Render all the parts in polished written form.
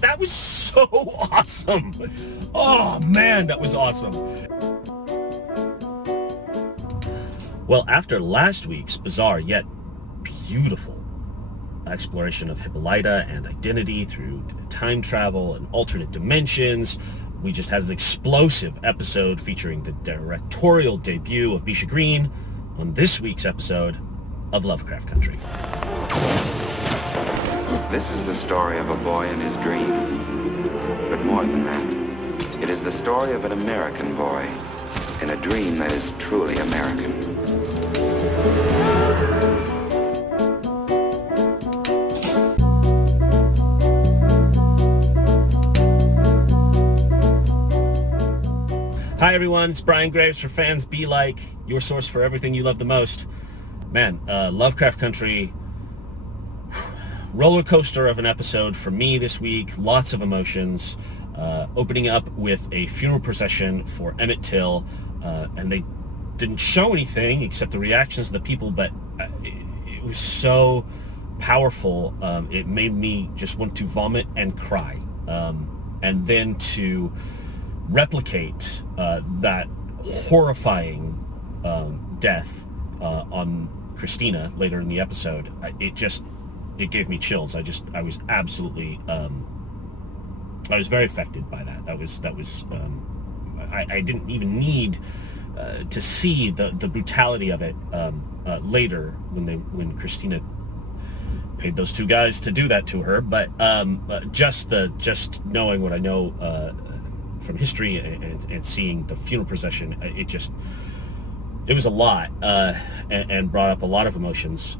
That was so awesome. Oh, man, that was awesome. Well, after last week's bizarre yet beautiful exploration of Hippolyta and identity through time travel and alternate dimensions, we just had an explosive episode featuring the directorial debut of Misha Green on this week's episode of Lovecraft Country. This is the story of a boy and his dream. But more than that, it is the story of an American boy in a dream that is truly American. Hi everyone, it's Brian Graves for Fans Be Like, your source for everything you love the most. Man, Lovecraft Country, roller coaster of an episode for me this week. Lots of emotions. Opening up with a funeral procession for Emmett Till, and they didn't show anything except the reactions of the people, but it was so powerful. It made me just want to vomit and cry. And then to replicate that horrifying death on Christina later in the episode, it gave me chills. I was absolutely I was very affected by that. I didn't even need to see the brutality of it later when Christina paid those two guys to do that to her, but just knowing what I know from history and seeing the funeral procession, it was a lot, and brought up a lot of emotions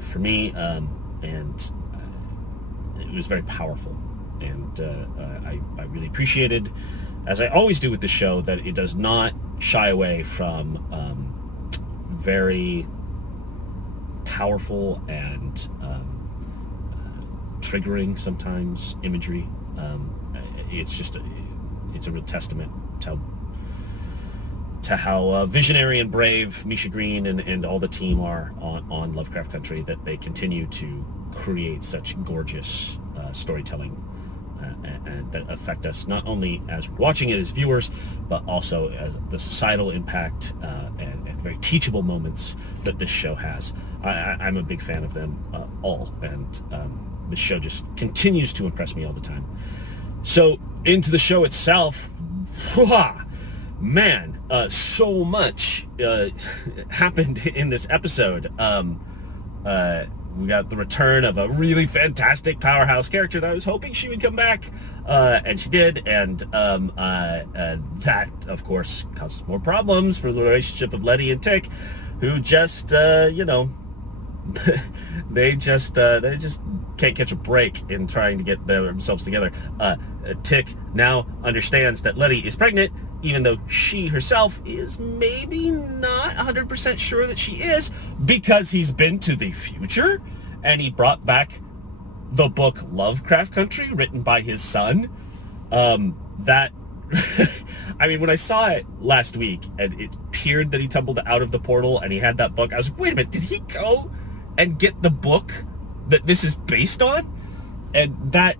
for me, and it was very powerful, and I really appreciated, as I always do with the show, that it does not shy away from very powerful and triggering sometimes imagery. It's a real testament to how visionary and brave Misha Green and all the team are on Lovecraft Country, that they continue to create such gorgeous storytelling and that affect us not only as we're watching it as viewers, but also as the societal impact and very teachable moments that this show has. I'm a big fan of them all, and this show just continues to impress me all the time. So into the show itself, man, so much happened in this episode. We got the return of a really fantastic powerhouse character that I was hoping she would come back, and she did, and that, of course, causes more problems for the relationship of Letty and Tick, who just, they just can't catch a break in trying to get themselves together. Tick now understands that Letty is pregnant, even though she herself is maybe not 100% sure that she is, because he's been to the future and he brought back the book Lovecraft Country, written by his son. That, I mean, when I saw it last week and it appeared that he tumbled out of the portal and he had that book, I was like, wait a minute, did he go and get the book that this is based on? And that,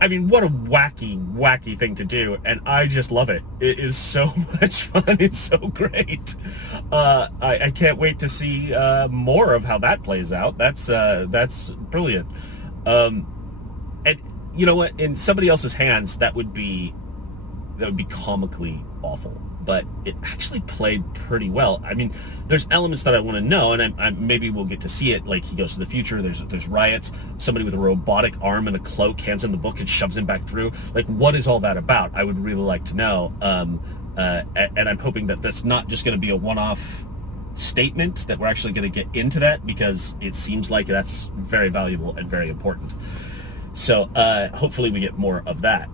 I mean, what a wacky thing to do, and I just love it. It is so much fun. It's so great. I can't wait to see more of how that plays out. That's brilliant. And you know what? In somebody else's hands, that would be comically awful. But it actually played pretty well. I mean, there's elements that I want to know, and I maybe we'll get to see it. Like, he goes to the future, there's riots, somebody with a robotic arm and a cloak hands him the book and shoves him back through. Like, what is all that about? I would really like to know. And I'm hoping that that's not just going to be a one-off statement, that we're actually going to get into that, because it seems like that's very valuable and very important. So hopefully we get more of that.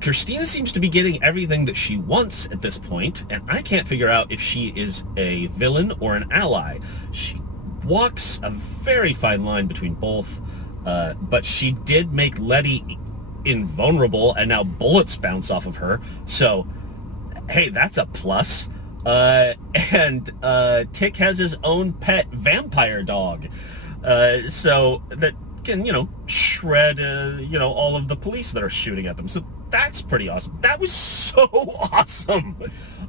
Christina seems to be getting everything that she wants at this point, and I can't figure out if she is a villain or an ally. She walks a very fine line between both, but she did make Letty invulnerable, and now bullets bounce off of her, so hey, that's a plus. And Tick has his own pet vampire dog, so that back and, shred, all of the police that are shooting at them. So that's pretty awesome. That was so awesome.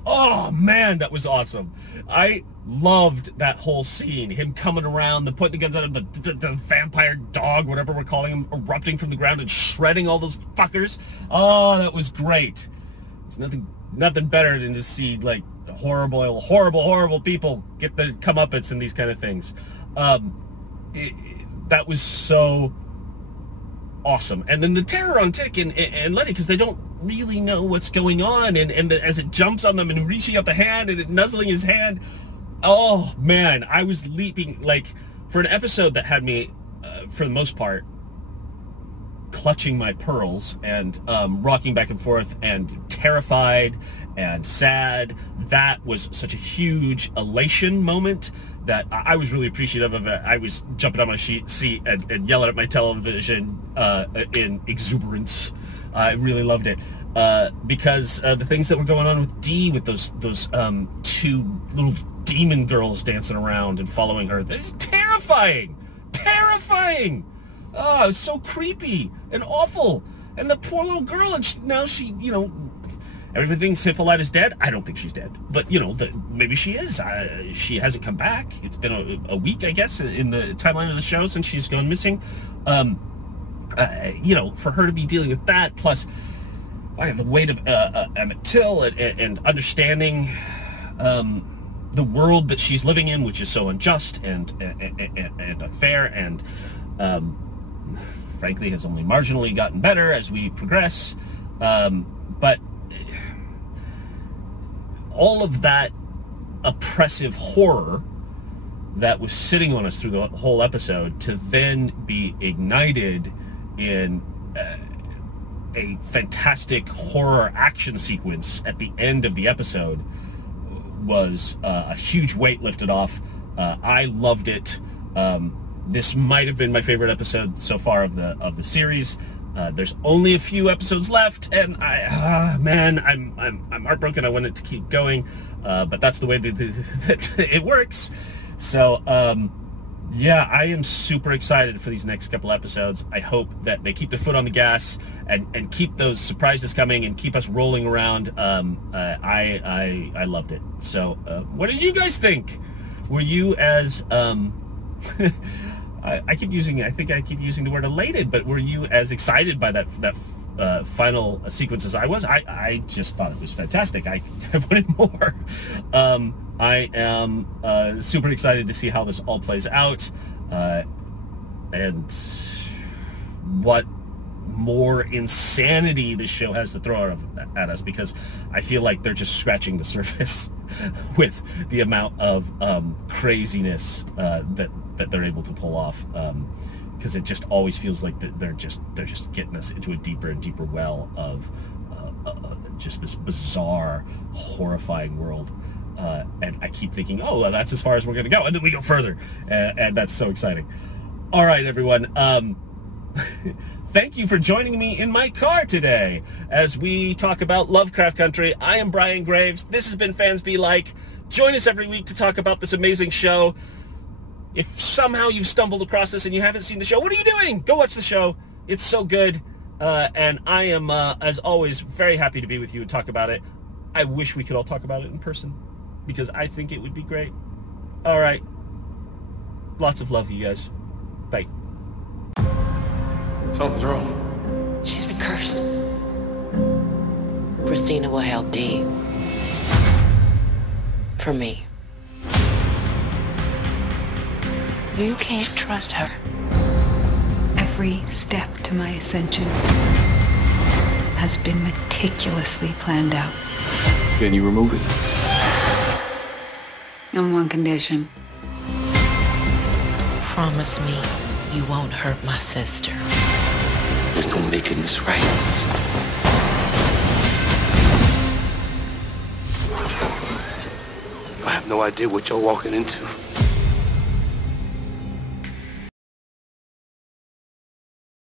Oh, man, that was awesome. I loved that whole scene. Him coming around, putting the guns on him, the vampire dog, whatever we're calling him, erupting from the ground and shredding all those fuckers. Oh, that was great. There's nothing better than to see, like, horrible, horrible, horrible people get the comeuppance in these kind of things. That was so awesome. And then the terror on Tick and Letty, because they don't really know what's going on, and as it jumps on them and reaching out the hand and it nuzzling his hand, oh man, I was leaping, like, for an episode that had me for the most part clutching my pearls and rocking back and forth and terrified and sad. That was such a huge elation moment that I was really appreciative of it. I was jumping on my seat and yelling at my television in exuberance. I really loved it because the things that were going on with Dee, with those two little demon girls dancing around and following her, it's terrifying. Oh, it was so creepy and awful. And the poor little girl, and now she, everybody thinks Hippolyta's dead. I don't think she's dead. But, maybe she is. She hasn't come back. It's been a week, I guess, in the timeline of the show since she's gone missing. For her to be dealing with that, plus the weight of Emmett Till and understanding the world that she's living in, which is so unjust and unfair and frankly has only marginally gotten better as we progress. But all of that oppressive horror that was sitting on us through the whole episode to then be ignited in a fantastic horror action sequence at the end of the episode was a huge weight lifted off. I loved it. This might have been my favorite episode so far of the series. There's only a few episodes left, and I'm heartbroken. I want it to keep going, but that's the way that it works. So, I am super excited for these next couple episodes. I hope that they keep their foot on the gas and keep those surprises coming and keep us rolling around. I loved it. So, what did you guys think? Were you as I keep using the word elated, but were you as excited by that final sequence as I was? I just thought it was fantastic. I wanted more. I am super excited to see how this all plays out, and what more insanity this show has to throw at us, because I feel like they're just scratching the surface with the amount of craziness that they're able to pull off, because it just always feels like they're just getting us into a deeper and deeper well of just this bizarre, horrifying world. And I keep thinking, oh, well, that's as far as we're going to go. And then we go further. And that's so exciting. All right, everyone. Thank you for joining me in my car today as we talk about Lovecraft Country. I am Brian Graves. This has been Fans Be Like. Join us every week to talk about this amazing show. If somehow you've stumbled across this and you haven't seen the show, what are you doing? Go watch the show. It's so good. And I am, as always, very happy to be with you and talk about it. I wish we could all talk about it in person, because I think it would be great. All right. Lots of love, you guys. Bye. Something's wrong. She's been cursed. Christina will help Dee. For me. You can't trust her. Every step to my ascension has been meticulously planned out. Can you remove it? On one condition. Promise me you won't hurt my sister. There's no making this right. I have no idea what you're walking into.